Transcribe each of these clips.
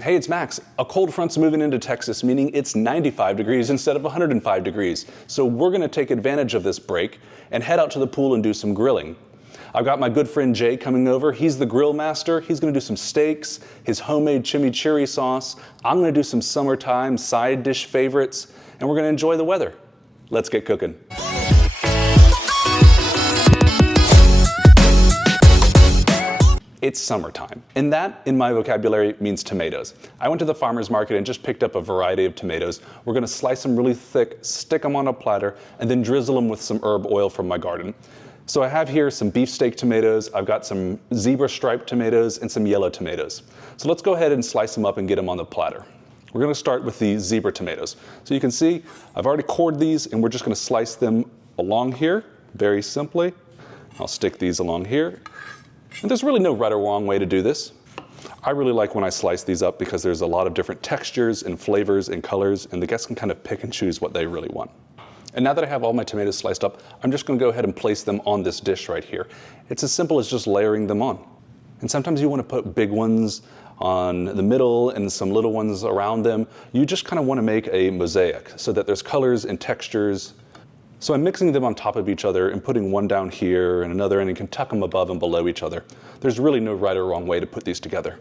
Hey, it's Max. A cold front's moving into Texas, meaning it's 95 degrees instead of 105 degrees. So we're gonna take advantage of this break and head out to the pool and do some grilling. I've got my good friend Jay coming over. He's the grill master. He's gonna do some steaks, his homemade chimichurri sauce. I'm gonna do some summertime side dish favorites, and we're gonna enjoy the weather. Let's get cooking. It's summertime, and that, in my vocabulary, means tomatoes. I went to the farmer's market and just picked up a variety of tomatoes. We're gonna slice them really thick, stick them on a platter, and then drizzle them with some herb oil from my garden. So I have here some beefsteak tomatoes, I've got some zebra striped tomatoes, and some yellow tomatoes. So let's go ahead and slice them up and get them on the platter. We're gonna start with the zebra tomatoes. So you can see, I've already cored these, and we're just gonna slice them along here, very simply. I'll stick these along here. And there's really no right or wrong way to do this. I really like when I slice these up because there's a lot of different textures and flavors and colors, and the guests can kind of pick and choose what they really want. And now that I have all my tomatoes sliced up, I'm just gonna go ahead and place them on this dish right here. It's as simple as just layering them on. And sometimes you wanna put big ones on the middle and some little ones around them. You just kind of wanna make a mosaic so that there's colors and textures. So I'm mixing them on top of each other and putting one down here and another, and you can tuck them above and below each other. There's really no right or wrong way to put these together.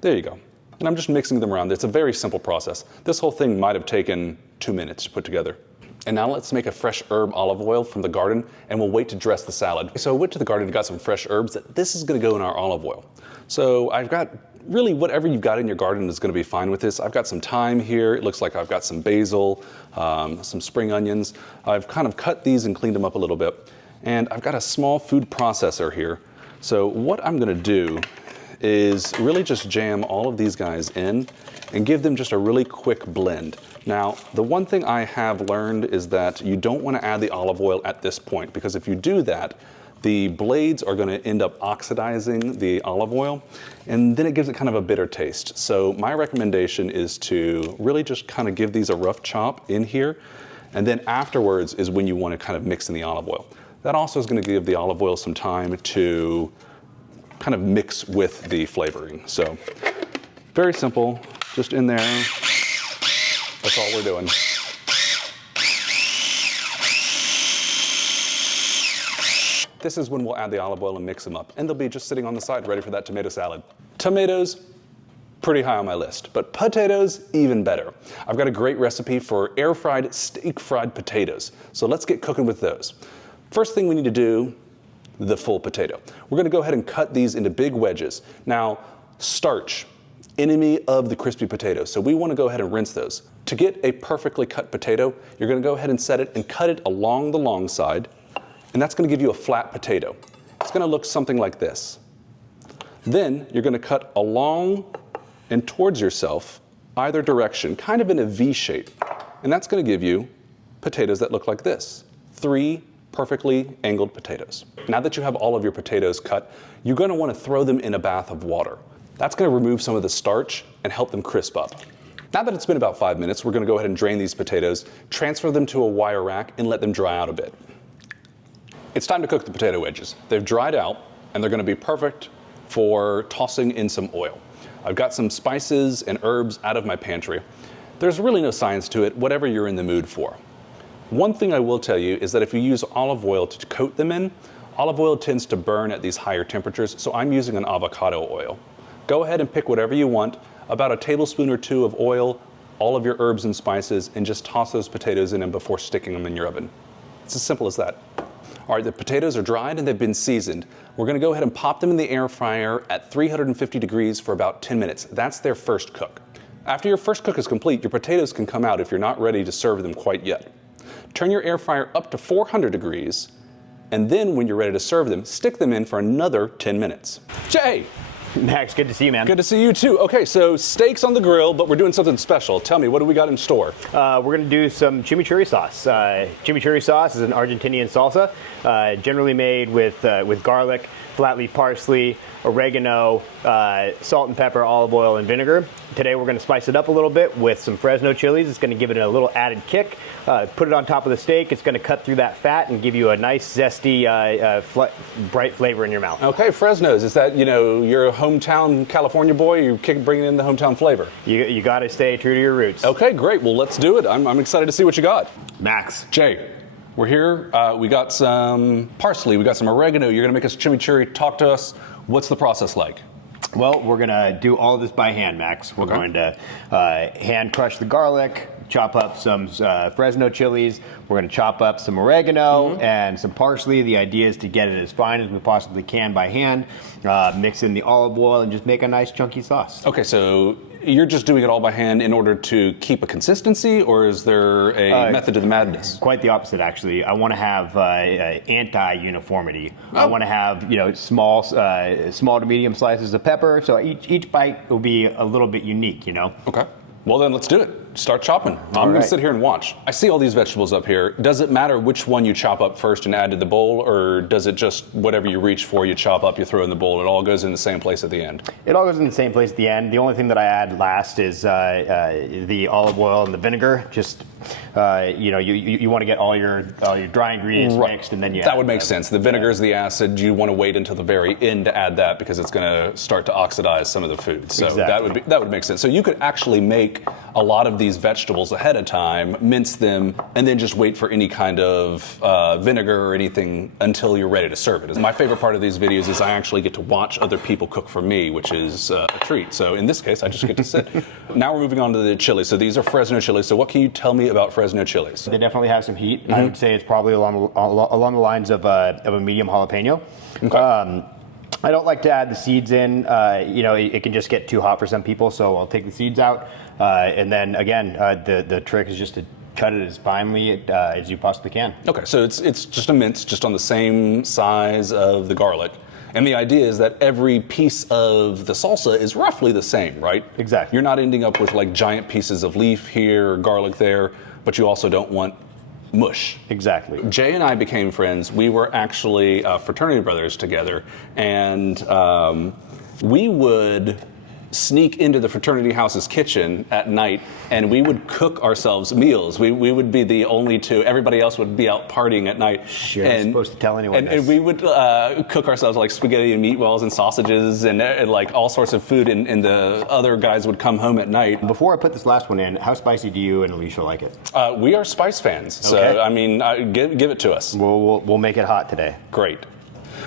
There you go. And I'm just mixing them around. It's a very simple process. This whole thing might have taken 2 minutes to put together. And now let's make a fresh herb olive oil from the garden, and we'll wait to dress the salad. So I went to the garden and got some fresh herbs. This is gonna go in our olive oil. So I've got really whatever you've got in your garden is gonna be fine with this. I've got some thyme here. It looks like I've got some basil, some spring onions. I've kind of cut these and cleaned them up a little bit. And I've got a small food processor here. So what I'm gonna do is really just jam all of these guys in and give them just a really quick blend. Now, the one thing I have learned is that you don't wanna add the olive oil at this point, because if you do that, the blades are gonna end up oxidizing the olive oil, and then it gives it kind of a bitter taste. So my recommendation is to really just kind of give these a rough chop in here, and then afterwards is when you wanna kind of mix in the olive oil. That also is gonna give the olive oil some time to kind of mix with the flavoring. So very simple, just in there. That's all we're doing. This is when we'll add the olive oil and mix them up, and they'll be just sitting on the side ready for that tomato salad. Tomatoes, pretty high on my list, but potatoes, even better. I've got a great recipe for air-fried steak fried potatoes, so let's get cooking with those. First thing we need to do, the full potato. We're gonna go ahead and cut these into big wedges. Now, starch, enemy of the crispy potatoes, so we wanna go ahead and rinse those. To get a perfectly cut potato, you're gonna go ahead and set it and cut it along the long side, and that's gonna give you a flat potato. It's gonna look something like this. Then you're gonna cut along and towards yourself, either direction, kind of in a V shape. And that's gonna give you potatoes that look like this. 3 perfectly angled potatoes. Now that you have all of your potatoes cut, you're gonna wanna throw them in a bath of water. That's gonna remove some of the starch and help them crisp up. Now that it's been about 5 minutes, we're gonna go ahead and drain these potatoes, transfer them to a wire rack, and let them dry out a bit. It's time to cook the potato wedges. They've dried out, and they're gonna be perfect for tossing in some oil. I've got some spices and herbs out of my pantry. There's really no science to it, whatever you're in the mood for. One thing I will tell you is that if you use olive oil to coat them in, olive oil tends to burn at these higher temperatures, so I'm using an avocado oil. Go ahead and pick whatever you want, about a tablespoon or 2 of oil, all of your herbs and spices, and just toss those potatoes in them before sticking them in your oven. It's as simple as that. All right, the potatoes are dried and they've been seasoned. We're gonna go ahead and pop them in the air fryer at 350 degrees for about 10 minutes. That's their first cook. After your first cook is complete, your potatoes can come out if you're not ready to serve them quite yet. Turn your air fryer up to 400 degrees, and then when you're ready to serve them, stick them in for another 10 minutes. Jay! Max, good to see you, man. Good to see you too. Okay, so steaks on the grill, but we're doing something special. Tell me, what do we got in store? We're going to do some chimichurri sauce. Chimichurri sauce is an Argentinian salsa, generally made with garlic, flat leaf parsley, oregano, salt and pepper, olive oil, and vinegar. Today we're going to spice it up a little bit with some Fresno chilies. It's going to give it a little added kick. Put it on top of the steak. It's going to cut through that fat and give you a nice zesty, bright flavor in your mouth. Okay, Fresno's. Is that, you're a hometown California boy? You're bringing in the hometown flavor? You got to stay true to your roots. Okay, great. Well, let's do it. I'm excited to see what you got. Max. Jay, we're here. We got some parsley. We got some oregano. You're going to make us chimichurri. Talk to us. What's the process like? Well, we're going to do all of this by hand, Max. We're going to hand crush the garlic, chop up some Fresno chilies. We're going to chop up some oregano and some parsley. The idea is to get it as fine as we possibly can by hand, mix in the olive oil, and just make a nice chunky sauce. Okay, so you're just doing it all by hand in order to keep a consistency, or is there a method to the madness? Quite the opposite, actually. I want to have anti-uniformity. I want to have small to medium slices of pepper, so each bite will be a little bit unique. Okay. Well, then let's do it. Start chopping. I'm going to sit here and watch. I see all these vegetables up here. Does it matter which one you chop up first and add to the bowl, or does it just whatever you reach for, you chop up, you throw in the bowl, it all goes in the same place at the end? It all goes in the same place at the end. The only thing that I add last is the olive oil and the vinegar. Just you want to get all your dry ingredients mixed, and then that would make sense. The vinegar is the acid. You want to wait until the very end to add that because it's going to start to oxidize some of the food. So exactly. that would make sense. So you could actually make a lot of these vegetables ahead of time, mince them, and then just wait for any kind of vinegar or anything until you're ready to serve it. My favorite part of these videos is I actually get to watch other people cook for me, which is a treat. So in this case, I just get to sit. Now we're moving on to the chili. So these are Fresno chilies. So what can you tell me about Fresno chilies? They definitely have some heat. I would say it's probably along the lines of a medium jalapeno. Okay. I don't like to add the seeds in. It can just get too hot for some people, so I'll take the seeds out. And then again, the trick is just to cut it as finely as you possibly can. Okay, so it's just a mince, just on the same size of the garlic. And the idea is that every piece of the salsa is roughly the same, right? Exactly. You're not ending up with like giant pieces of leaf here or garlic there, but you also don't want mush. Exactly. Jay and I became friends. We were actually fraternity brothers together, and we would sneak into the fraternity house's kitchen at night, and we would cook ourselves meals. We would be the only two. Everybody else would be out partying at night. Sure, you're supposed to tell anyone this. And we would cook ourselves like spaghetti and meatballs and sausages and like all sorts of food, and the other guys would come home at night. Before I put this last one in, how spicy do you and Alicia like it? We are spice fans, so okay. I mean, give it to us. We'll make it hot today. Great.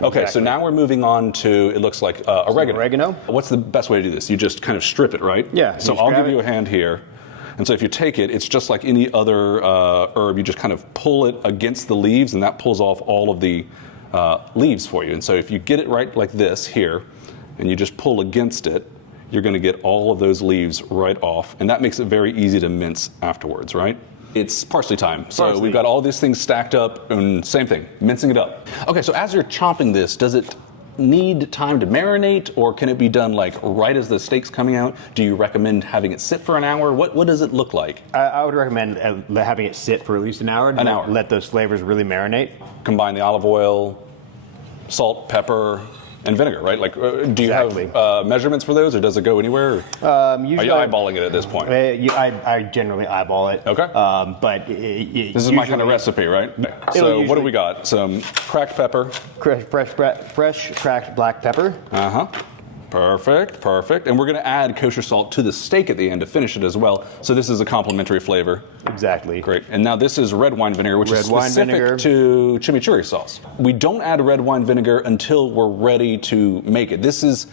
Okay, so now we're moving on to, it looks like oregano. Oregano. What's the best way to do this? You just kind of strip it, right? Yeah. So I'll give you a hand here. And so if you take it, it's just like any other herb. You just kind of pull it against the leaves, and that pulls off all of the leaves for you. And so if you get it right like this here, and you just pull against it, you're going to get all of those leaves right off. And that makes it very easy to mince afterwards, right? It's parsley time. So we've got all these things stacked up, and same thing, mincing it up. Okay, so as you're chopping this, does it need time to marinate, or can it be done like right as the steak's coming out? Do you recommend having it sit for an hour? What does it look like? I would recommend having it sit for at least an hour. An hour. Let those flavors really marinate. Combine the olive oil, salt, pepper, and vinegar, right? Like, do you have measurements for those, or does it go anywhere? Usually, are you eyeballing it at this point? I generally eyeball it. Okay. But this is my kind of recipe, right? So what do we got? Some cracked pepper. Fresh cracked black pepper. Perfect. And we're going to add kosher salt to the steak at the end to finish it as well. So this is a complementary flavor. Exactly. Great. And now this is red wine vinegar, which is specific to chimichurri sauce. We don't add red wine vinegar until we're ready to make it. This is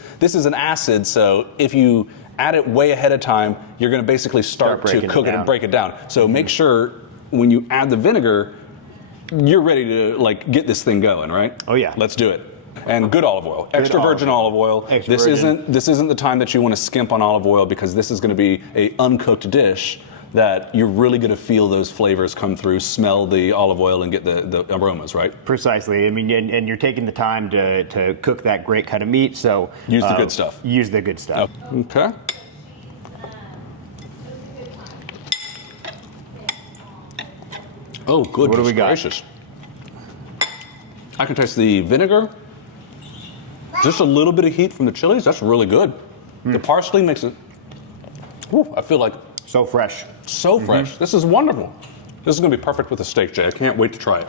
an acid, so if you add it way ahead of time, you're going to basically start to cook it and break it down. So make sure when you add the vinegar, you're ready to like get this thing going, right? Oh yeah. Let's do it. And good olive oil, extra virgin olive oil. This isn't the time that you want to skimp on olive oil, because this is going to be an uncooked dish that you're really going to feel those flavors come through, smell the olive oil, and get the aromas, right? Precisely. I mean, and you're taking the time to cook that great cut of meat, so use the good stuff. Use the good stuff. Okay. Oh, goodness What do we got? gracious! I can taste the vinegar. Just a little bit of heat from the chilies. That's really good. The parsley makes it Ooh, I feel like So fresh. so fresh. This is wonderful. This is gonna be perfect with a steak, Jay. I can't wait to try it.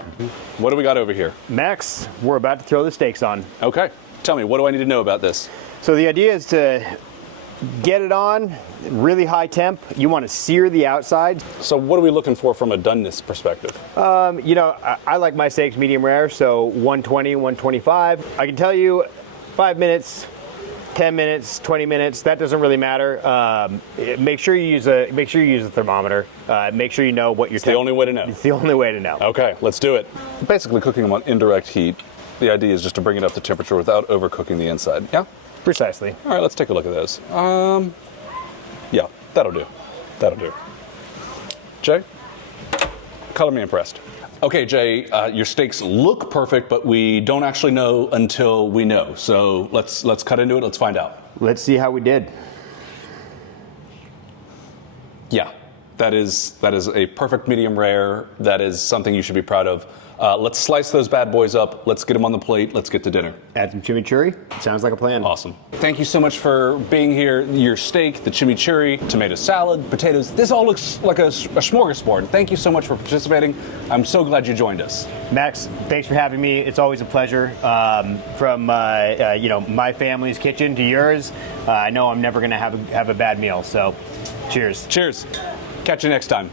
What do we got over here? Max, we're about to throw the steaks on. Okay, tell me, what do I need to know about this? So the idea is to get it on really high temp. You want to sear the outside. So what are we looking for from a doneness perspective? You know, I like my steaks medium rare, so 120, 125. I can tell you 5 minutes, 10 minutes, 20 minutes, that doesn't really matter. Make sure you use a thermometer. Make sure you know what you're It's the only way to know. It's the only way to know. Okay, let's do it. Basically cooking them on indirect heat. The idea is just to bring it up to temperature without overcooking the inside. Yeah? Precisely. All right, let's take a look at those. Yeah, that'll do. That'll do. Jay, color me impressed. Okay, Jay, your steaks look perfect, but we don't actually know until we know. So let's cut into it. Let's find out. Let's see how we did. Yeah, that is a perfect medium rare. That is something you should be proud of. Let's slice those bad boys up. Let's get them on the plate. Let's get to dinner. Add some chimichurri. Sounds like a plan. Awesome. Thank you so much for being here. Your steak, the chimichurri, tomato salad, potatoes. This all looks like a smorgasbord. Thank you so much for participating. I'm so glad you joined us. Max, thanks for having me. It's always a pleasure. From you know, my family's kitchen to yours, I know I'm never going to have a bad meal. So, cheers. Cheers. Catch you next time.